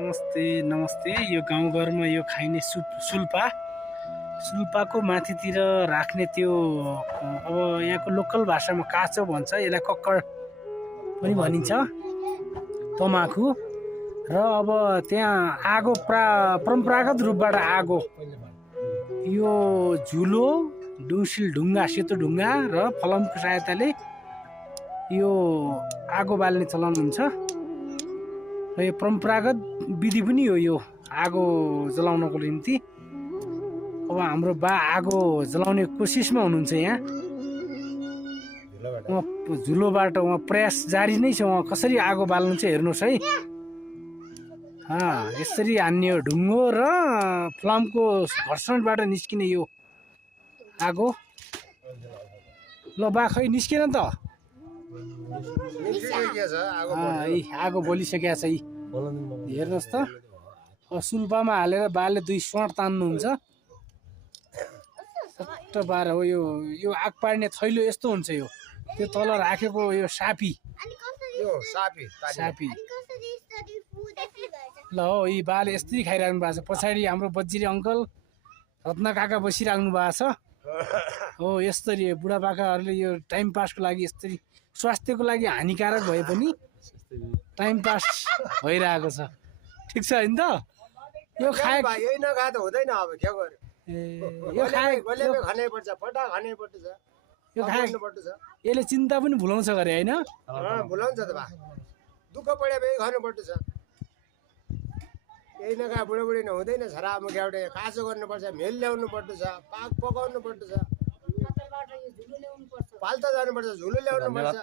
नमस्ते नमस्ते। यो गाउँघरमा यो खाइने सुल्पाको माथितिर राख्ने त्यो अब यहाँको लोकल भाषामा काँचो भन्छ, यसलाई कक्कड पनि भनिन्छ, तमाखु। र अब त्यहाँ आगो परम्परागत रूपबाट आगो यो झुलो, डुसिल ढुङ्गा, सेतो ढुङ्गा र फलामको सहायताले यो आगो बाल्ने चलन हुन्छ। र यो परम्परागत विधि पनि हो यो आगो जलाउनको निम्ति। अब हाम्रो बा आगो जलाउने कोसिसमा हुनुहुन्छ यहाँ, उहाँ झुलोबाट उहाँ प्रयास जारी नै छ। उहाँ कसरी आगो बाल्नु चाहिँ हेर्नुहोस् है। यसरी हान्ने हो ढुङ्गो र फ्लामको घर्षणबाट निस्किने यो आगो। ल बा खै निस्केन त, आगो बलिसकेको छ। हेर्नुहोस् त, सुल्पामा हालेर बाले 2 स्वाट तान्नुहुन्छ। सट्ट बार हो यो आग पार्ने थैलो यस्तो हुन्छ। यो त्यो तल राखेको यो सापी ल हो, यी बाले यस्तै खाइराख्नु भएको छ। पछाडि हाम्रो बज्जिरे अङ्कल रत्न काका बसिराख्नु भएको छ। हो यसरी बुढापाकाहरूले यो टाइम पासको लागि यसरी स्वास्थ्यको लागि हानिकारक भए पनि टाइम पास भइरहेको छ। ठिक छ होइन त? यो खाए नखाए त हुँदैन। अब के गर्यो, यो खाए खानै पर्छ, फटा खानै पर्छ, यो खाए यसले चिन्ता पनि भुलाउँछ गरे होइन? भुलाउँछ त बा, दुःख पढे पनि खानुपर्छ। यही नखाए बुढाबुढी हुँदैन। छरामा एउटा काँचो गर्नुपर्छ, मेल ल्याउनु पर्छ, पाक पकाउनु पर्छ, पाल्टा जानुपर्छ, झुलो ल्याउनु पर्छ।